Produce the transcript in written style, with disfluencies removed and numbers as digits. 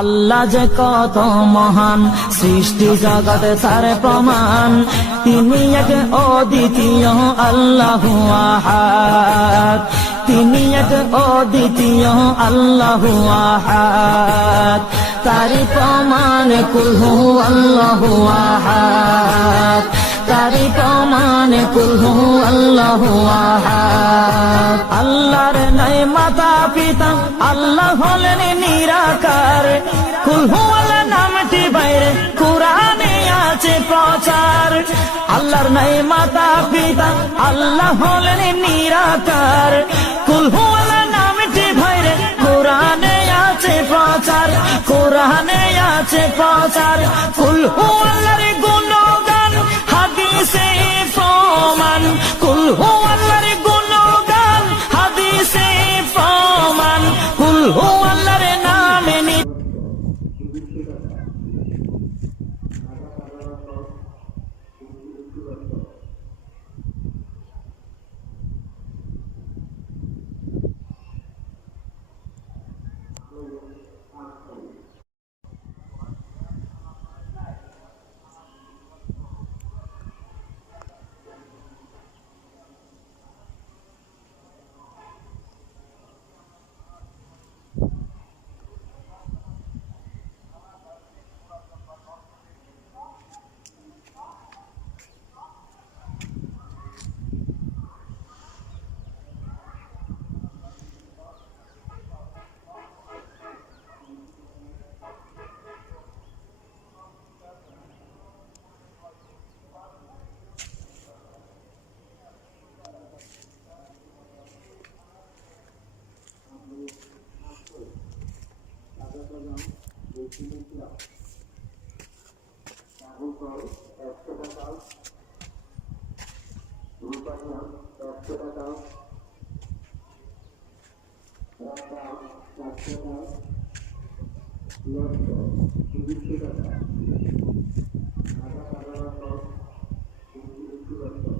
আল্লাহ যে কত মহান, সৃষ্টি জগতে তার প্রমাণ। তিনি এক অদ্বিতীয় আল্লাহু আহাদ, তিনি এক অদ্বিতীয় আল্লাহু আহাদ। তারি প্রমাণ কুল হু আল্লাহু আহাদ, তারি প্রমাণ কুল হু আল্লাহু আহাদ। আল্লাহর নাই মাতা পিতা, আল্লাহ হলেন নিরাকার। কুল হু আল্লাহ নামটি বাইরে কুরআনে আছে প্রচার। আল্লাহর নাই মাতা পিতা, আল্লাহ হলেন নিরাকার। কুল হু আল্লাহ নামটি বাইরে কুরআনে আছে প্রচার, কুরআনে আছে প্রচার। কুল হু আল্লাহর গুণগান হাদিসে প্রমাণ, কুল হু আল্লাহর গুণগান হাদিসে প্রমাণ। কুল হু আল্লাহর নামে টাকা